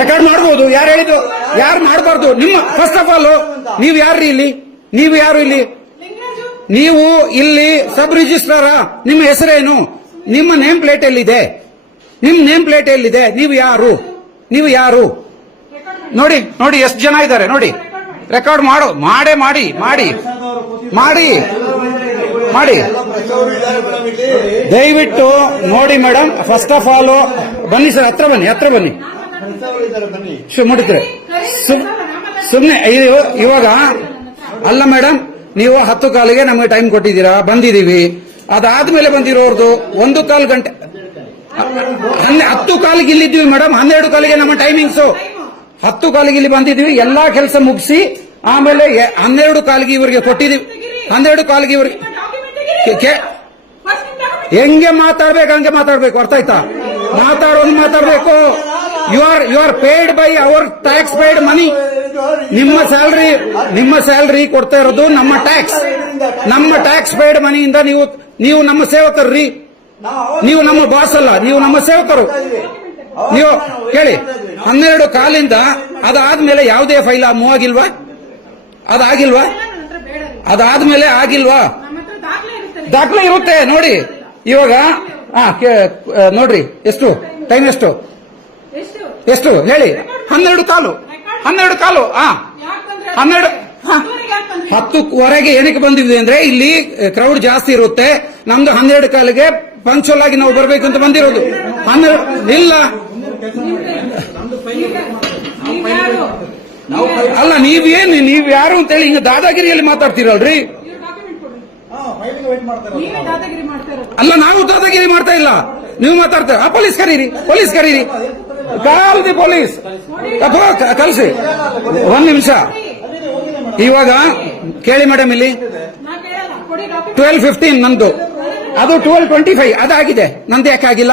Record ಮಾಡಬಹುದು. ಯಾರು ಹೇಳಿದ್ರು? ಯಾರು ಮಾಡಬಾರ್ದು? ನಿಮ್ಮ ಫಸ್ಟ್ ಆಫ್ ಆಲ್ ನೀವು ಯಾರ್ರಿ ಇಲ್ಲಿ? ನೀವು ಯಾರು ಇಲ್ಲಿ? ನೀವು ಇಲ್ಲಿ ಸಬ್ ರಿಜಿಸ್ಟ್ರಾರ? ನಿಮ್ಮ ಹೆಸರೇನು? ನಿಮ್ಮ ನೇಮ್ ಪ್ಲೇಟ್ ಎಲ್ಲಿದೆ? ನಿಮ್ ನೇಮ್ ಪ್ಲೇಟ್ ಎಲ್ಲಿದೆ? ನೀವು ಯಾರು? ನೀವು ಯಾರು? ನೋಡಿ ನೋಡಿ ಎಷ್ಟು ಜನ ಇದ್ದಾರೆ ನೋಡಿ. ರೆಕಾರ್ಡ್ ಮಾಡು. ಮಾಡಿ ಮಾಡಿ ಮಾಡಿ ಮಾಡಿ ಮಾಡಿ ದಯವಿಟ್ಟು ನೋಡಿ ಮೇಡಮ್. ಫಸ್ಟ್ ಆಫ್ ಆಲ್ ಬನ್ನಿ ಸರ್, ಹತ್ರ ಬನ್ನಿ, ಹತ್ರ ಬನ್ನಿ. ಮುಡಿದ್ರೆ ಸುಮ್ನೆ ಇವಾಗ ಅಲ್ಲ ಮೇಡಮ್, ನೀವು 10 ಕಾಲಿಗೆ ನಮಗೆ ಟೈಮ್ ಕೊಟ್ಟಿದ್ದೀರಾ, ಬಂದಿದ್ದೀವಿ. ಅದಾದ್ಮೇಲೆ ಬಂದಿರೋರ್ದು 1 ಕಾಲ್ ಗಂಟೆ 10 ಕಾಲಿಗೆ ಇಲ್ಲಿದ್ದೀವಿ ಮೇಡಮ್. 12 ಕಾಲಿಗೆ ನಮ್ಮ ಟೈಮಿಂಗ್ಸು. 10 ಕಾಲಿಗೆ ಇಲ್ಲಿ ಬಂದಿದ್ದೀವಿ, ಎಲ್ಲಾ ಕೆಲಸ ಮುಗಿಸಿ ಆಮೇಲೆ 12 ಕಾಲಿಗೆ ಇವರಿಗೆ ಕೊಟ್ಟಿದ್ದೀವಿ. 12 ಕಾಲಿಗೆ ಇವರಿಗೆ ಹೆಂಗೆ ಮಾತಾಡ್ಬೇಕು ಹಂಗೆ ಮಾತಾಡ್ಬೇಕು. ಅರ್ಥ ಆಯ್ತಾ? ಮಾತಾಡಬೇಕು. You are paid by our tax paid money. ನಿಮ್ಮ ಸ್ಯಾಲರಿ ಕೊಡ್ತಾ ಇರೋದು ನಮ್ಮ ಟ್ಯಾಕ್ಸ್ ಪೇಡ್ ಮನಿಯಿಂದ. ನೀವು ನಮ್ಮ ಸೇವಕರ್ರಿ. ನೀವು ನಮ್ಮ ಬಾಸ್ ಅಲ್ಲ, ನೀವು ನಮ್ಮ ಸೇವಕರು. ನೀವು ಕೇಳಿ, 12 ಕಾಲಿಂದ ಅದಾದ್ಮೇಲೆ ಯಾವುದೇ ಫೈಲ್ ಮೂವ್ ಆಗಿಲ್ವಾ? ಅದಾಗಿಲ್ವಾ? ಅದಾದ್ಮೇಲೆ ಆಗಿಲ್ವಾ? ದಾಖಲೆ ಇರುತ್ತೆ ನೋಡಿ. ಇವಾಗ ನೋಡ್ರಿ, ಎಷ್ಟು ಟೈಮ್? ಎಷ್ಟು ಹೇಳಿ? 12 ಕಾಲು. 10:15 ಏನಕ್ಕೆ ಬಂದಿದ್ವಿ ಅಂದ್ರೆ ಇಲ್ಲಿ ಕ್ರೌಡ್ ಜಾಸ್ತಿ ಇರುತ್ತೆ. ನಮ್ದು 12 ಕಾಲಿಗೆ ಪಂಕ್ಚುವಲ್ ಆಗಿ ನಾವು ಬರ್ಬೇಕು ಅಂತ ಬಂದಿರೋದು. 12 ಇಲ್ಲ ಅಲ್ಲ. ನೀವ್ ಯಾರು ಅಂತೇಳಿ ಹಿಂಗ ದಾದಾಗಿರಿಯಲ್ಲಿ ಮಾತಾಡ್ತೀರಲ್ರಿ? ಅಲ್ಲ, ನಾವು ದಾದಾಗಿರಿ ಮಾಡ್ತಾ ಇಲ್ಲ, ನೀವು ಮಾತಾಡ್ತೀರ. ಪೊಲೀಸ್ ಕರೀರಿ. ಕಾಲ್ ದಿ ಪೊಲೀಸ್ ಅಥವಾ ಕಳಿಸಿ. 1 ನಿಮಿಷ. ಇವಾಗ ಕೇಳಿ ಮೇಡಮ್, ಇಲ್ಲಿ 12:15 ನಂದು, ಅದು 12:25 ಅದಾಗಿದೆ. ನಂದು ಯಾಕೆ ಆಗಿಲ್ಲ?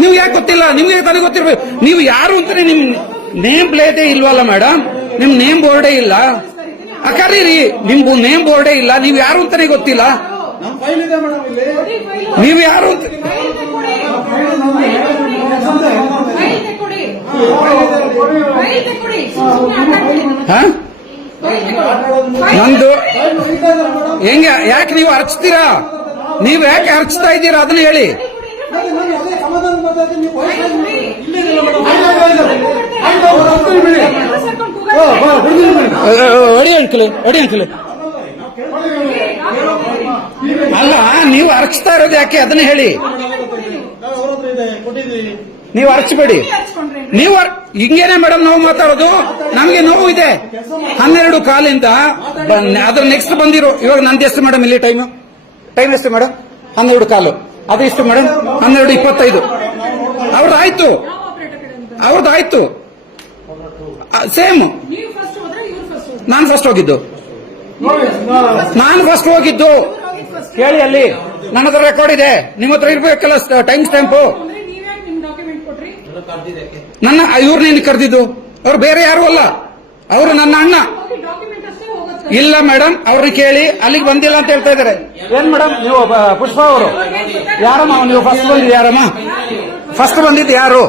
ನೀವು ಯಾಕೆ ಗೊತ್ತಿಲ್ಲ? ನಿಮ್ಗೆ ತಾನೇ ಗೊತ್ತಿರ್ಬೇಕು. ನೀವು ಯಾರು ಅಂತಾನೆ ನಿಮ್ ನೇಮ್ ಪ್ಲೇಟೇ ಇಲ್ವಲ್ಲ ಮೇಡಮ್. ನಿಮ್ ನೇಮ್ ಬೋರ್ಡೇ ಇಲ್ಲ. ಕರೀರಿ, ನಿಮ್ಗೂ ನೇಮ್ ಬೋರ್ಡೇ ಇಲ್ಲ. ನೀವು ಯಾರು ಅಂತಾನೆ ಗೊತ್ತಿಲ್ಲ. ನೀವು ಯಾರು ಅಂತ ನಂದು ಹೆಂಗೆ? ಯಾಕೆ ನೀವು ಅರ್ಚ್ತೀರಾ? ನೀವು ಯಾಕೆ ಅರ್ಚ್ತಾ ಇದ್ದೀರಾ ಅದನ್ನ ಹೇಳಿ. ಅಡಿ ಅಂಕಲ್ ಅಲ್ಲ, ನೀವು ಅರ್ಚ್ತಾ ಇರೋದು ಯಾಕೆ ಅದನ್ನ ಹೇಳಿ. ನೀವು ಅರ್ಚಬೇಡಿ. ನೀವು ಹಿಂಗೇನೆ ಮೇಡಮ್ ನಾವು ಮಾತಾಡೋದು. ನಮ್ಗೆ ನೋವು ಇದೆ. 12 ಕಾಲಿಂದ ಅದ್ರ ನೆಕ್ಸ್ಟ್ ಬಂದಿರೋ. ಇವಾಗ ನಂದು ಎಷ್ಟು ಮೇಡಮ್ ಇಲ್ಲಿ ಟೈಮ್ ಎಷ್ಟು ಮೇಡಮ್? 12 ಕಾಲು. ಅದು ಎಷ್ಟು ಮೇಡಮ್? 12:25. ಅವ್ರದ್ದಾಯ್ತು ಸೇಮ್. ನಾನು ಫಸ್ಟ್ ಹೋಗಿದ್ದು. ಕೇಳಿ, ಅಲ್ಲಿ ನನ್ನ ಹತ್ರ ರೆಕಾರ್ಡ್ ಇದೆ. ನಿಮ್ಮ ಹತ್ರ ಇರ್ಬೇಕಲ್ಲ ಟೈಮ್ ಸ್ಟ್ಯಾಂಪು. ಇವ್ರನ್ನೇನು ಕರೆದಿದ್ದು? ಅವ್ರು ಬೇರೆ ಯಾರು ಅಲ್ಲ, ಅವರು ನನ್ನ ಅಣ್ಣ. ಇಲ್ಲ ಮೇಡಮ್, ಅವ್ರನ್ನ ಕೇಳಿ. ಅಲ್ಲಿಗೆ ಬಂದಿಲ್ಲ ಅಂತ ಹೇಳ್ತಾ ಇದಾರೆ. ಏನ್ ಮೇಡಮ್ ನೀವು? ಪುಷ್ಪ ಅವರು ಯಾರಮ್ಮ? ನೀವು ಫಸ್ಟ್ ಬಂದಿದ್ದು ಯಾರಮ್ಮ? ಫಸ್ಟ್ ಬಂದಿದ್ದು ಯಾರು?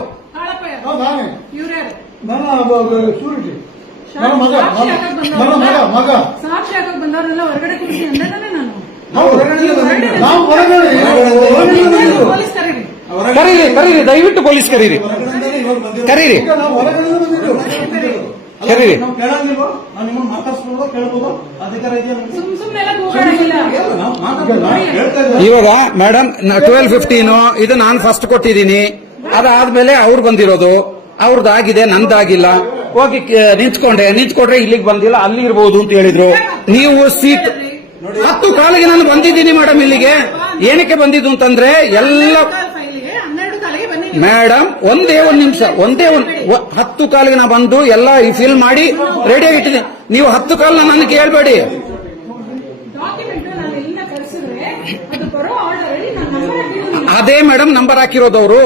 ಕರೀರಿ, ದಯವಿಟ್ಟು ಪೊಲೀಸ್ ಕರೀರಿ. ಇವಾಗ ಮೇಡಮ್ 12:15 ಇದು ನಾನು ಫಸ್ಟ್ ಕೊಟ್ಟಿದ್ದೀನಿ. ಅದಾದ್ಮೇಲೆ ಅವ್ರು ಬಂದಿರೋದು. ಅವ್ರದ್ದಾಗಿದೆ, ನಂದಾಗಿಲ್ಲ. ಹೋಗಿ ನಿಂತ್ಕೊಂಡ್ರೆ ಇಲ್ಲಿಗೆ ಬಂದಿಲ್ಲ, ಅಲ್ಲಿ ಇರ್ಬೋದು ಅಂತ ಹೇಳಿದ್ರು. ನೀವು ಸೀಟ್ 10 ಕಾಲಿಗೆ ನಾನು ಬಂದಿದ್ದೀನಿ ಮೇಡಮ್. ಇಲ್ಲಿಗೆ ಏನಕ್ಕೆ ಬಂದಿದ್ದು ಅಂತಂದ್ರೆ ಎಲ್ಲ ಮೇಡಮ್ ಒಂದೇ ಒಂದು ನಿಮಿಷ 10 ಕಾಲಿಗೆ ನಾ ಬಂದು ಎಲ್ಲ ಫಿಲ್ ಮಾಡಿ ರೆಡಿ ಆಗಿಟ್ಟಿದ್ದೀನಿ. ನೀವು 10 ಕಾಲ್ ನನಗೆ ಕೇಳಬೇಡಿ. ಅದೇ ಮೇಡಮ್ ನಂಬರ್ ಹಾಕಿರೋದು ಅವರು.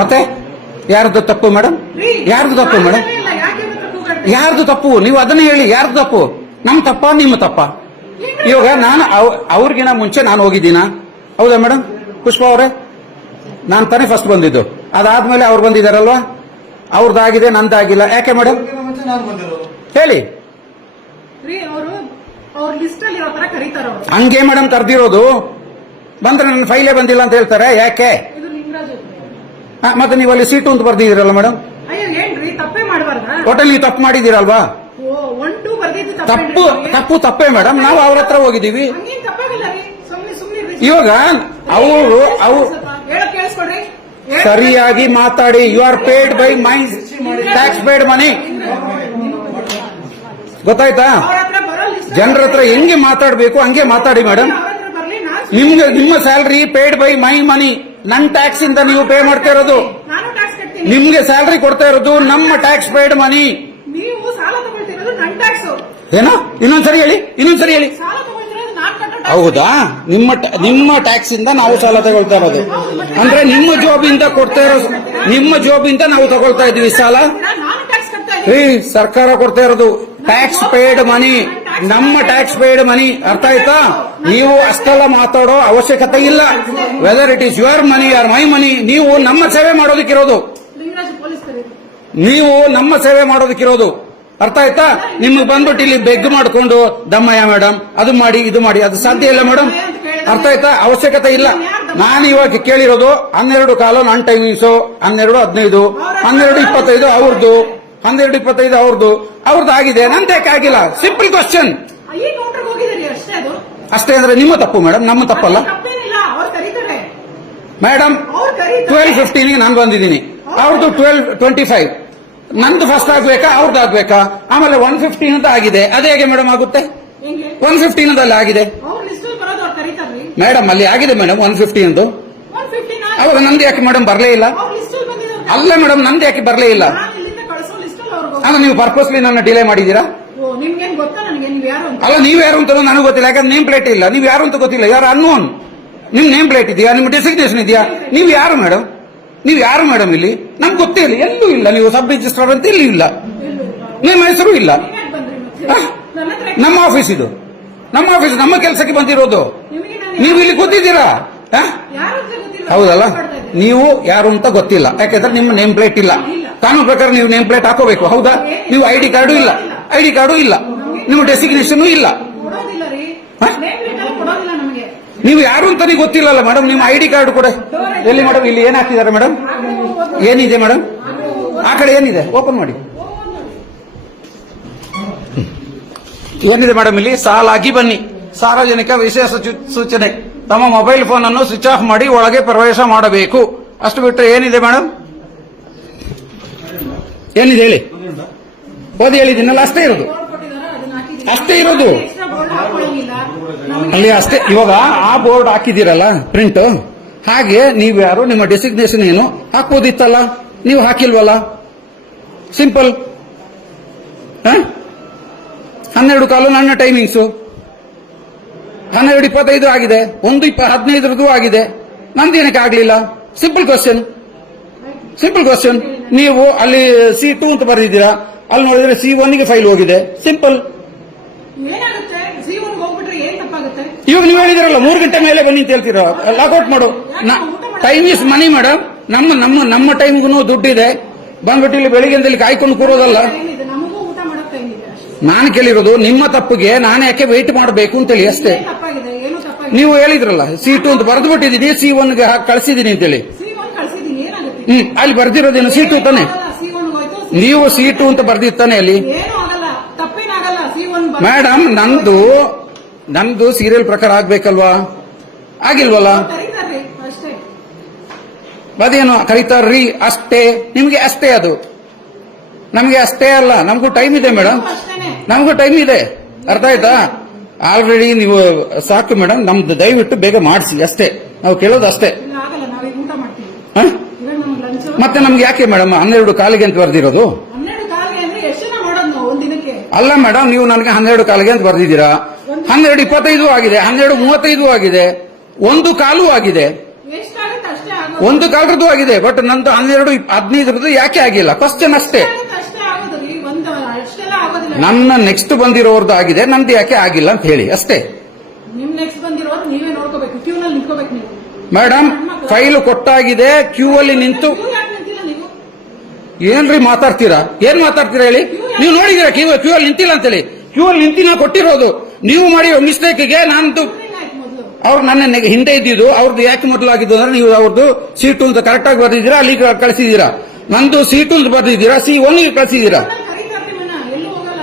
ಮತ್ತೆ ಯಾರ್ದು ತಪ್ಪು ಮೇಡಮ್? ಯಾರ್ದು ತಪ್ಪು ನೀವು ಅದನ್ನ ಹೇಳಿ, ಯಾರ್ದು ತಪ್ಪು? ನಮ್ ತಪ್ಪ ನಿಮ್ಮ ತಪ್ಪ? ಇವಾಗ ನಾನು ಅವ್ರಿಗಿನ ಮುಂಚೆ ನಾನು ಹೋಗಿದ್ದೀನ? ಹೌದಾ ಮೇಡಮ್? ಪುಷ್ಪ ಅವರೇ, ನಾನು ತಾನೇ ಫಸ್ಟ್ ಬಂದಿದ್ದು, ಅದಾದ್ಮೇಲೆ ಅವ್ರು ಬಂದಿದಾರಲ್ವಾ? ಅವ್ರದ್ದಾಗಿದೆ, ನಂದಾಗಿಲ್ಲ. ಯಾಕೆ ಮೇಡಮ್ ಹೇಳಿ? ಹಂಗೆ ಮೇಡಮ್ ಕರ್ದಿರೋದು. ಬಂದ್ರೆ ನನ್ನ ಫೈಲೇ ಬಂದಿಲ್ಲ ಅಂತ ಹೇಳ್ತಾರೆ. ಯಾಕೆ? ಮತ್ತೆ ನೀವು ಅಲ್ಲಿ ಸೀಟು ಅಂತ ಬರ್ದಿದ್ದೀರಲ್ಲ ಮೇಡಮ್? ಒಟ್ಟಲ್ಲಿ ನೀವು ತಪ್ಪು ಮಾಡಿದ್ದೀರಲ್ವಾ? ತಪ್ಪೇ ಮೇಡಮ್. ನಾವು ಅವ್ರ ಹತ್ರ ಹೋಗಿದ್ದೀವಿ. ಇವಾಗ ಅವರು ಸರಿಯಾಗಿ ಮಾತಾಡಿ. You are paid by my tax paid money. ಗೊತ್ತಾಯ್ತಾ? ಜನರ ಹತ್ರ ಹೆಂಗೆ ಮಾತಾಡಬೇಕು ಹಂಗೆ ಮಾತಾಡಿ ಮೇಡಮ್. ನಿಮ್ಮ salary paid by my money, ನನ್ನ ಟ್ಯಾಕ್ಸ್ ಇಂದ ನೀವು ಪೇ ಮಾಡ್ತಾ ಇರೋದು. ನಿಮ್ಗೆ ಸ್ಯಾಲರಿ ಕೊಡ್ತಾ ಇರೋದು ನಮ್ಮ ಟ್ಯಾಕ್ಸ್ ಪೇಡ್ ಮನಿ. ಏನೋ ಇನ್ನೊಂದ್ಸರಿ ಹೇಳಿ. ಹೌದಾ? ನಿಮ್ಮ ಟ್ಯಾಕ್ಸ್ ಇಂದ ನಾವು ಸಾಲ ತಗೊಳ್ತಾ ಇರೋದು ಅಂದ್ರೆ ನಿಮ್ಮ ಜಾಬ್ ಇಂದ ಕೊಡ್ತಾ ಇರೋದು, ನಿಮ್ಮ ಜಾಬ್ ಇಂದ ನಾವು ತಗೊಳ್ತಾ ಇದೀವಿ ಸಾಲ. ಸರ್ಕಾರ ಕೊಡ್ತಾ ಇರೋದು ಟ್ಯಾಕ್ಸ್ ಪೇಡ್ ಮನಿ, ನಮ್ಮ ಟ್ಯಾಕ್ಸ್ ಪೇಡ್ ಮನಿ. ಅರ್ಥ ಆಯ್ತಾ? ನೀವು ಅಷ್ಟೆಲ್ಲ ಮಾತಾಡೋ ಅವಶ್ಯಕತೆ ಇಲ್ಲ. Whether it is your money or my money, ನೀವು ನಮ್ಮ ಸೇವೆ ಮಾಡೋದಕ್ಕಿರೋದು. ನೀವು ನಮ್ಮ ಸೇವೆ ಮಾಡೋದಕ್ಕಿರೋದು. ಅರ್ಥ ಆಯ್ತಾ? ನಿಮ್ಗೆ ಬಂದ್ಬಿಟ್ಟು ಇಲ್ಲಿ ಬೆಗ್ ಮಾಡ್ಕೊಂಡು ದಮ್ಮಯ್ಯ ಮೇಡಮ್ ಅದು ಮಾಡಿ ಇದು ಮಾಡಿ, ಅದು ಸಾಧ್ಯ ಇಲ್ಲ ಮೇಡಮ್. ಅರ್ಥ ಆಯ್ತಾ? ಅವಶ್ಯಕತೆ ಇಲ್ಲ. ನಾನು ಇವಾಗ ಕೇಳಿರೋದು 12 ಕಾಲು ನನ್ನ ಟೈಮಿಂಗ್ಸು, 12:15, 12:25 ಅವ್ರದ್ದು, 12:25 ಅವ್ರದ್ದು ಆಗಿದೆ, ನಂದು ಯಾಕೆ ಆಗಿಲ್ಲ? ಸಿಂಪಲ್ ಕ್ವಶನ್ ಅಷ್ಟೇ. ಅಂದ್ರೆ ನಿಮ್ಮ ತಪ್ಪು ಮೇಡಮ್, ನಮ್ಮ ತಪ್ಪಲ್ಲ ಮೇಡಮ್. 12:15 ನಾನು ಬಂದಿದ್ದೀನಿ, ಅವ್ರದ್ದು 12:25. ನಂದು ಫಸ್ಟ್ ಆಗ್ಬೇಕಾ ಅವ್ರದ್ದು ಆಗ್ಬೇಕಾ? ಆಮೇಲೆ 1:15 ಅಂತ ಆಗಿದೆ. ಅದೇ ಹೇಗೆ ಮೇಡಮ್ ಆಗುತ್ತೆ? 1:15 ಅಲ್ಲಿ ಆಗಿದೆ ಮೇಡಮ್, ಅಲ್ಲಿ ಆಗಿದೆ ಮೇಡಮ್ 1:15. ಅವಾಗ ನಂದು ಯಾಕೆ ಮೇಡಮ್ ಬರಲೇ ಇಲ್ಲ? ಅಲ್ಲ ಮೇಡಮ್, ನಂದು ಯಾಕೆ ಬರಲೇ ಇಲ್ಲ? ಅಲ್ಲ, ನೀವು ಪರ್ಪಸ್ಲಿ ನನ್ನ ಡಿಲೇ ಮಾಡಿದ್ದೀರಾ? ಅಲ್ಲ, ನೀವು ಯಾರು ಅಂತ ನನಗೆ ಗೊತ್ತಿಲ್ಲ, ಯಾಕಂದ್ರೆ ನೇಮ್ ಪ್ಲೇಟ್ ಇಲ್ಲ. ನೀವು ಯಾರು ಅಂತ ಗೊತ್ತಿಲ್ಲ, ಯಾರು ಅನ್ನೋನ್. ನಿಮ್ ನೇಮ್ ಪ್ಲೇಟ್ ಇದೆಯಾ? ನಿಮ್ ಡೆಸಿಗ್ನೇಷನ್ ಇದೆಯಾ? ನೀವು ಯಾರು ಮೇಡಮ್? ಇಲ್ಲಿ ನಮ್ಗೆ ಗೊತ್ತೇ ಇಲ್ಲ, ಎಲ್ಲೂ ಇಲ್ಲ. ನೀವು ಸಬ್ ರಿಜಿಸ್ಟ್ರಾರ್ ಅಂತ ಇಲ್ಲಿ ಇಲ್ಲ, ನಿಮ್ಮ ಹೆಸರು ಇಲ್ಲ. ನಮ್ಮ ಆಫೀಸ್ ಇದು, ನಮ್ಮ ಕೆಲಸಕ್ಕೆ ಬಂದಿರೋದು. ನೀವು ಇಲ್ಲಿ ಗೊತ್ತಿದ್ದೀರಾ? ಹೌದಲ್ಲ? ನೀವು ಯಾರು ಅಂತ ಗೊತ್ತಿಲ್ಲ, ಯಾಕಂದ್ರೆ ನಿಮ್ಮ ನೇಮ್ ಪ್ಲೇಟ್ ಇಲ್ಲ. ಕಾನೂನು ಪ್ರಕಾರ ನೀವು ನೇಮ್ ಪ್ಲೇಟ್ ಹಾಕೋಬೇಕು. ಹೌದಾ? ನೀವು ಐಡಿ ಕಾರ್ಡು ಇಲ್ಲ, ನಿಮ್ಮ ಡೆಸಿಗ್ನೇಷನ್ ಇಲ್ಲ. ನೀವು ಯಾರು ಅಂತಾನೆ ಗೊತ್ತಿಲ್ಲಲ್ಲ ಮೇಡಮ್. ನಿಮ್ಮ ಐಡಿ ಕಾರ್ಡ್ ಕೂಡ ಎಲ್ಲಿ ಮೇಡಮ್? ಇಲ್ಲಿ ಏನ್ ಹಾಕಿದ್ದಾರೆ ಮೇಡಮ್? ಏನಿದೆ ಮೇಡಮ್? ಆ ಕಡೆ ಏನಿದೆ? ಓಪನ್ ಮಾಡಿ. ಏನಿದೆ ಮೇಡಮ್ ಇಲ್ಲಿ? ಸಾಲಾಗಿ ಬನ್ನಿ. ಸಾರ್ವಜನಿಕ ವಿಶೇಷ ಸೂಚನೆ, ತಮ್ಮ ಮೊಬೈಲ್ ಫೋನ್ ಅನ್ನು ಸ್ವಿಚ್ ಆಫ್ ಮಾಡಿ ಒಳಗೆ ಪ್ರವೇಶ ಮಾಡಬೇಕು. ಅಷ್ಟು ಬಿಟ್ಟರೆ ಏನಿದೆ ಮೇಡಮ್? ಏನಿದೆ ಹೇಳಿ? ಓದಿ ಹೇಳಿದ್ದೀನಲ್ಲ, ಅಷ್ಟೇ ಇರೋದು ಅಲ್ಲಿ ಅಷ್ಟೇ. ಇವಾಗ ಆ ಬೋರ್ಡ್ ಹಾಕಿದ್ದೀರಲ್ಲ ಪ್ರಿಂಟ್, ಹಾಗೆ ನೀವು ಯಾರು, ನಿಮ್ಮ ಡೆಸಿಗ್ನೇಷನ್ ಏನು ಹಾಕೋದಿತ್ತಲ್ಲ, ನೀವು ಹಾಕಿಲ್ವಲ್ಲ. ಸಿಂಪಲ್. 12 ಕಾಲು ನನ್ನ ಟೈಮಿಂಗ್ಸು, 12:25 ಆಗಿದೆ, 1:15 ಆಗಿದೆ, ನಂದೇನಕ್ಕೆ ಆಗ್ಲಿಲ್ಲ? Simple question. ನೀವು ಅಲ್ಲಿ C2 ಅಂತ ಬರೆದಿದ್ದೀರಾ, ಅಲ್ಲಿ ನೋಡಿದ್ರೆ C1 ಗೆ ಫೈಲ್ ಹೋಗಿದೆ. ಸಿಂಪಲ್. ಇವಾಗ ನೀವು ಹೇಳಿದಿರಲ್ಲ 3 ಗಂಟೆ ಮೇಲೆ ಬನ್ನಿ ಅಂತ ಹೇಳ್ತೀರ, ಲಾಕ್ಔಟ್ ಮಾಡು. Time is money madam. ನಮ್ಮ ಟೈಮ್ಗೂ ದುಡ್ಡಿದೆ. ಬಂದ್ಬಿಟ್ಟು ಇಲ್ಲಿ ಬೆಳಿಗ್ಗೆ ಇಲ್ಲಿ ಕಾಯ್ಕೊಂಡು ಕೂರೋದಲ್ಲ. ನಾನು ಕೇಳಿರೋದು ನಿಮ್ಮ ತಪ್ಪಿಗೆ ನಾನು ಯಾಕೆ ವೆಯ್ಟ್ ಮಾಡಬೇಕು ಅಂತೇಳಿ ಅಷ್ಟೇ. ನೀವು ಹೇಳಿದ್ರಲ್ಲ C2 ಅಂತ ಬರೆದು ಬಿಟ್ಟಿದ್ದೀನಿ, C1 ಗೆ ಕಳಿಸಿದೀನಿ ಅಂತೇಳಿ. ಅಲ್ಲಿ ಬರ್ದಿರೋದೇನು C2 ತಾನೆ? ನೀವು C2 ಅಂತ ಬರ್ದಿರ್ತಾನೆ ಅಲ್ಲಿ ಮೇಡಮ್. ನಂದು ಸೀರಿಯಲ್ ಪ್ರಕಾರ ಆಗ್ಬೇಕಲ್ವಾ? ಆಗಿಲ್ವಲ್ಲ? ಅದೇನು ಕರೀತಾರ್ರಿ ಅಷ್ಟೇ, ನಿಮ್ಗೆ ಅಷ್ಟೇ. ಅದು ನಮ್ಗೆ ಅಷ್ಟೇ ಅಲ್ಲ, ನಮಗೂ ಟೈಮ್ ಇದೆ ಮೇಡಮ್, ನಮಗೂ ಟೈಮ್ ಇದೆ. ಅರ್ಥ ಆಯ್ತಾ? ಆಲ್ರೆಡಿ ನೀವು ಸಾಕು ಮೇಡಮ್, ನಮ್ದು ದಯವಿಟ್ಟು ಬೇಗ ಮಾಡಿಸಿ ಅಷ್ಟೇ, ನಾವು ಕೇಳೋದು ಅಷ್ಟೇ. ಮತ್ತೆ ನಮ್ಗೆ ಯಾಕೆ ಮೇಡಮ್ 12 ಕಾಲಿಗೆ ಅಂತ ಬರ್ದಿರೋದು? ಅಲ್ಲ ಮೇಡಮ್, ನೀವು ನನಗೆ 12 ಕಾಲಿಗೆ ಅಂತ ಬರ್ದಿದ್ದೀರಾ. 12:25 ಆಗಿದೆ, 12:35 ಆಗಿದೆ, 1 ಕಾಲು ಆಗಿದೆ, 1 ಕಾಲರದ್ದು ಆಗಿದೆ. ಬಟ್ ನಂದು 12:15 ಯಾಕೆ ಆಗಿಲ್ಲ? ಕ್ವಶನ್ ಅಷ್ಟೇ. ಅಷ್ಟೆಲ್ಲ ಆಗೋದಿಲ್ಲ. ನನ್ನ ನೆಕ್ಸ್ಟ್ ಬಂದಿರೋರ್ದು ಆಗಿದೆ, ನಂದು ಯಾಕೆ ಆಗಿಲ್ಲ ಅಂತ ಹೇಳಿ ಅಷ್ಟೇ. ನಿಮ್ ನೆಕ್ಸ್ಟ್ ಬಂದಿರೋದು ನೀವೇ ನೋಡ್ಕೋಬೇಕು, ಕ್ಯೂನಲ್ಲಿ ನಿಂತ್ಕೋಬೇಕು ನೀವು. ಮೇಡಮ್ ಫೈಲ್ ಕೊಟ್ಟಾಗಿದೆ, ಕ್ಯೂ ಅಲ್ಲಿ ನಿಂತು ಕ್ಯೂ ಯಾಕೆ ನಿಂತಿಲ್ಲ ನೀವು? ಏನ್ರಿ ಮಾತಾಡ್ತೀರಾ, ಏನ್ ಮಾತಾಡ್ತೀರಾ ಹೇಳಿ? ನೀವು ನೋಡಿದೀರಾ ಕ್ಯೂ ಅಲ್ಲಿ ನಿಂತಿಲ್ಲ ಅಂತೇಳಿ? ಕ್ಯೂ ಅಲ್ಲಿ ನಿಂತಿನ ಕೊಟ್ಟಿರೋದು ನೀವು ಮಾಡಿರೋ ಮಿಸ್ಟೇಕ್ಗೆ ನಂದು ಮೊದಲು ಅವ್ರು ನನ್ನ ಹಿಂದೆ ಇದ್ದಿದ್ದು ಅವ್ರದ್ದು ಯಾಕೆ ಮೊದಲು ಆಗಿದ್ದು ಅಂದ್ರೆ ನೀವು ಅವ್ರದ್ದು C2 ಅಂತ ಕರೆಕ್ಟ್ ಆಗಿ ಬರ್ದಿದ್ದೀರಾ, ಅಲ್ಲಿ ಕಳಿಸಿದೀರಾ. ನಂದು C2 ಅಂತ ಬರ್ದಿದ್ದೀರಾ, C1 ಗೆ ಕಳಿಸಿದೀರಾ. ಎಲ್ಲೂ ಹೋಗಲ್ಲ.